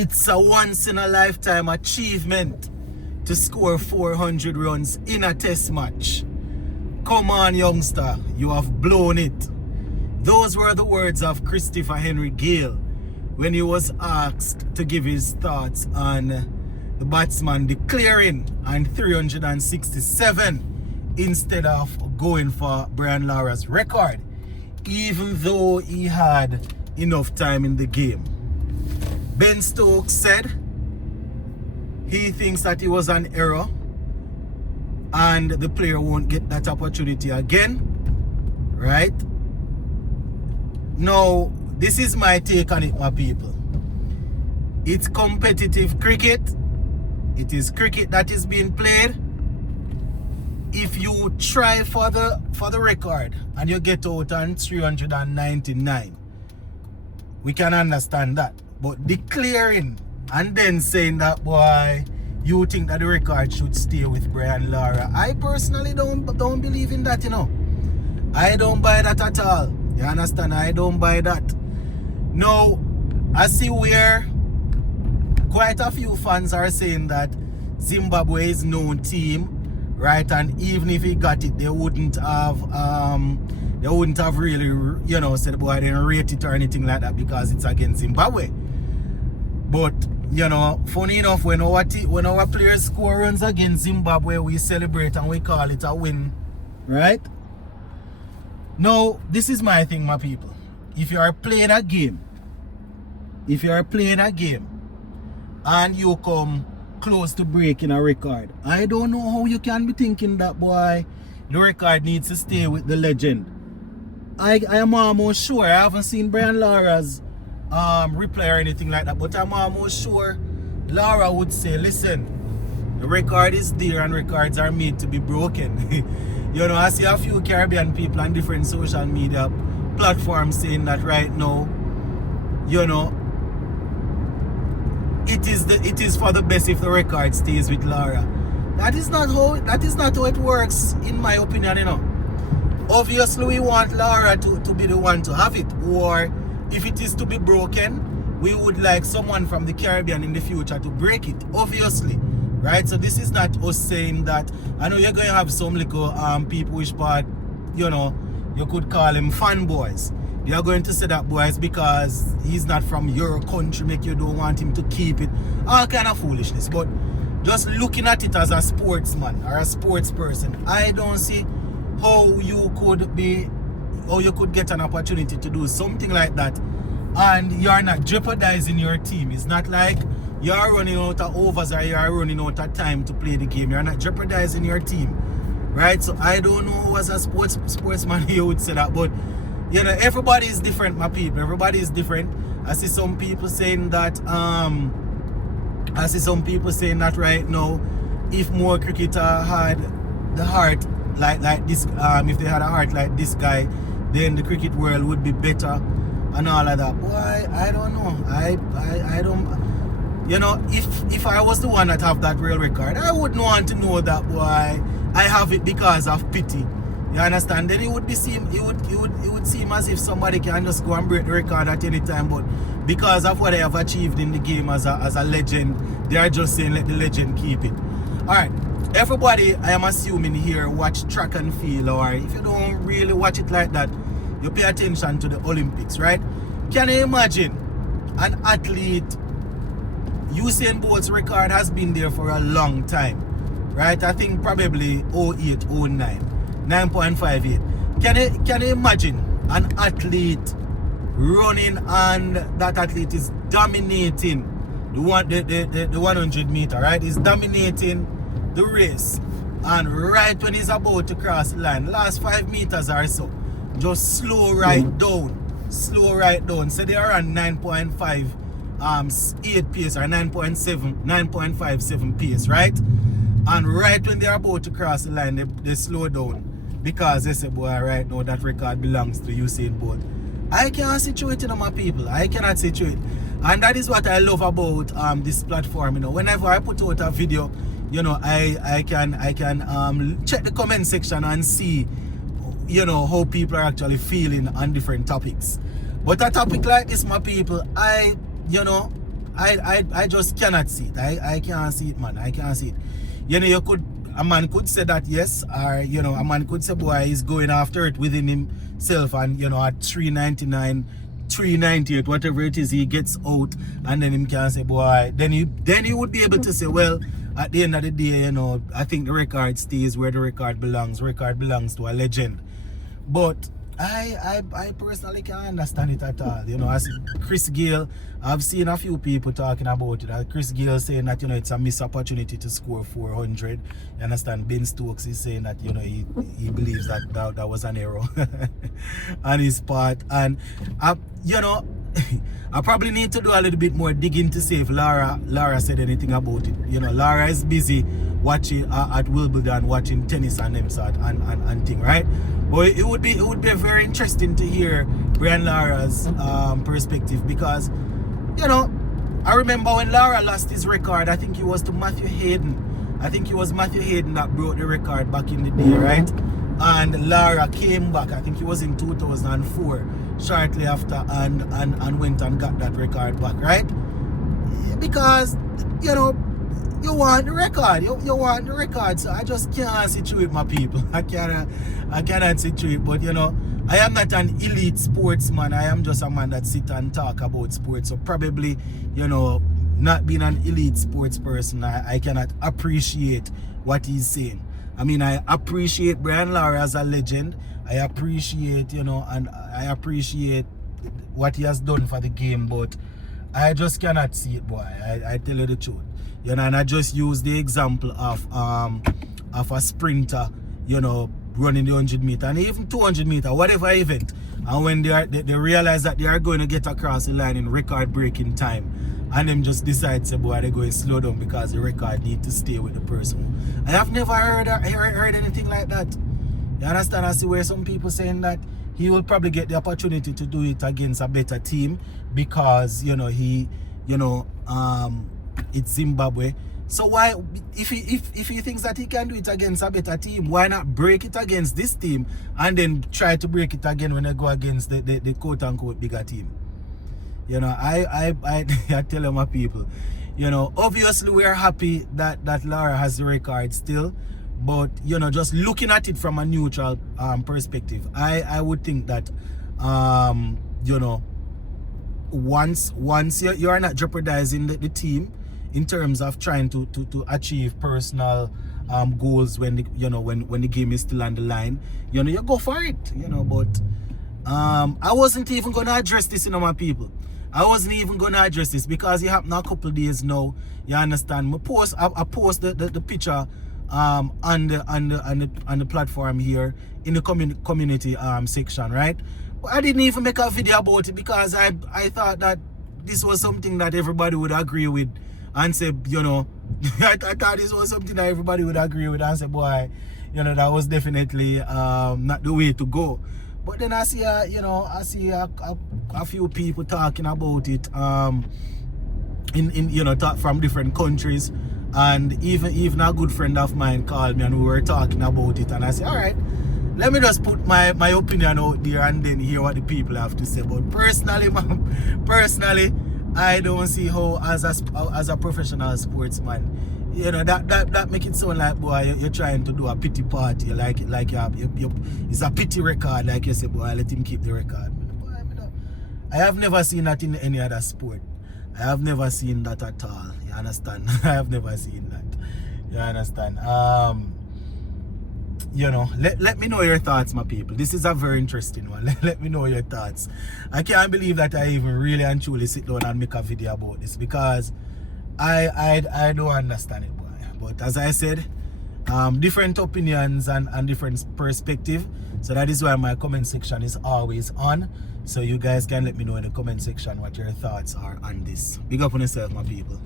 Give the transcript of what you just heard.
It's a once-in-a-lifetime achievement to score 400 runs in a test match. Come on, youngster, you have blown it. Those were the words of Christopher Henry Gale when he was asked to give his thoughts on the batsman declaring on 367 instead of going for Brian Lara's record, even though he had enough time in the game. Ben Stokes said he thinks that it was an error and the player won't get that opportunity again, right? Now, this is my take on it, my people. It's competitive cricket. It is cricket that is being played. If you try for the record and you get out on 399, we can understand that. But declaring and then saying that, boy, you think that the record should stay with Brian Lara, I personally don't believe in that, you know. I don't buy that at all. You understand? I don't buy that. Now, I see where quite a few fans are saying that Zimbabwe is no team, right? And even if he got it, they wouldn't have really, you know, said, boy, I didn't rate it or anything like that because it's against Zimbabwe. But, you know, funny enough, when our players score runs against Zimbabwe, we celebrate and we call it a win, right? Now, this is my thing, my people. If you are playing a game, and you come close to breaking a record, I don't know how you can be thinking that, boy, the record needs to stay with the legend. I am almost sure, I haven't seen Brian Lara's reply or anything like that, but I'm almost sure Lara would say, listen, the record is there and records are made to be broken. You know, I see a few Caribbean people on different social media platforms saying that right now, you know, it is for the best if the record stays with Lara. That is not how it works, in my opinion, you know. Obviously, we want Lara to be the one to have it, or if it is to be broken, we would like someone from the Caribbean in the future to break it, obviously, right? So this is not us saying that. I know you're going to have some little people which part, you know, you could call them fanboys. They are going to say that, boys, because he's not from your country, make you don't want him to keep it. All kind of foolishness. But just looking at it as a sportsman or a sports person, I don't see how you could get an opportunity to do something like that and you're not jeopardizing your team. It's not like you're running out of overs or you're running out of time to play the game. You're not jeopardizing your team, right? So I don't know who as a sportsman here would say that, but you know, everybody is different, my people. Everybody is different. I see some people saying that right now, if more cricketer had the heart like this, if they had a heart like this guy, then the cricket world would be better and all of that. Boy, I don't know. I don't, you know, if I was the one that have that real record, I wouldn't want to know that, boy, I have it because of pity. You understand? Then it would seem as if somebody can just go and break the record at any time, but because of what they have achieved in the game as a legend, they are just saying let the legend keep it. Alright, everybody, I am assuming here, watch track and field, or if you don't really watch it like that, you pay attention to the Olympics, right? Can you imagine an athlete? Usain Bolt's record has been there for a long time, right? I think probably 08, 09. 9.58. Can you imagine an athlete running and that athlete is dominating the 100 meter, right? He's dominating the race, and right when he's about to cross the line, last 5 meters or so, just slow right down. So they are on 9.58 pace or 9.57 pace, right? And right when they're about to cross the line, they slow down. Because they say, boy, right now that record belongs to Usain Bolt. I can't situate it, my people. I cannot situate. And that is what I love about this platform. You know, whenever I put out a video, you know, I can check the comment section and see, you know, how people are actually feeling on different topics. But a topic like this, my people, I I just cannot see it. I can't see it, man. I can't see it. You know, a man could say that, yes, or you know, a man could say, boy, he's going after it within himself, and you know, at 399, 398, whatever it is, he gets out, and then him can say, boy, then he would be able to say, well, at the end of the day, you know, I think the record stays where the record belongs. Record belongs to a legend. But I personally can't understand it at all. You know, as Chris Gayle, I've seen a few people talking about it. Chris Gayle saying that, you know, it's a missed opportunity to score 400. You understand? Ben Stokes is saying that, you know, he believes that was an error on his part. And, you know, I probably need to do a little bit more digging to see if Lara said anything about it. You know, Lara is busy watching at Wimbledon, watching tennis and them sort and thing, right? But it would be very interesting to hear Brian Lara's perspective, because, you know, I remember when Lara lost his record, I think it was to Matthew Hayden. I think it was Matthew Hayden that broke the record back in the day, right? And Lara came back, I think it was in 2004, shortly after, and went and got that record back, right? Because, you know, you want the record, you want the record, so I just can't situate my people. I cannot situate, but you know, I am not an elite sportsman. I am just a man that sit and talk about sports. So probably, you know, not being an elite sports person, I cannot appreciate what he's saying. I mean, I appreciate Brian Lara as a legend. I appreciate, you know, and I appreciate what he has done for the game, but I just cannot see it, boy. I tell you the truth. You know, and I just use the example of a sprinter, you know, running the 100 meter and even 200 meter, whatever event. And when they realize that they are going to get across the line in record breaking time, and them just decide, say, boy, they're going to slow down because the record need to stay with the person. I have never heard anything like that. You understand? I see where some people saying that he will probably get the opportunity to do it against a better team because, you know, it's Zimbabwe. So why, if he thinks that he can do it against a better team, why not break it against this team and then try to break it again when they go against the quote-unquote bigger team? You know, I tell my people, you know, obviously we are happy that Lara has the record still, but, you know, just looking at it from a neutral perspective, I would think that, you know, once you are not jeopardizing the team in terms of trying to achieve personal goals when the game is still on the line, you know, you go for it, you know. But I wasn't even gonna address this, you know, my people. I wasn't even gonna address this because it happened a couple of days now. You understand? I post the picture on the platform here in the community section, right? But I didn't even make a video about it because I thought that this was something that everybody would agree with and say, you know, I thought this was something that everybody would agree with and say, boy, you know, that was definitely not the way to go. But then I see a few people talking about it in you know, from different countries, and even a good friend of mine called me and we were talking about it, and I said, all right, let me just put my opinion out there and then hear what the people have to say. But personally, I don't see how as a professional sportsman, you know, that make it sound like, boy, you're trying to do a pity party, like it's a pity record, like you say, boy, let him keep the record. I have never seen that in any other sport. I have never seen that at all. You understand? I have never seen that. You understand? You know, let me know your thoughts, my people. This is a very interesting one. Let me know your thoughts. I can't believe that I even really and truly sit down and make a video about this because I don't understand it, boy. But as I said, different opinions and different perspective. So that is why my comment section is always on. So you guys can let me know in the comment section what your thoughts are on this. Big up on yourself, my people.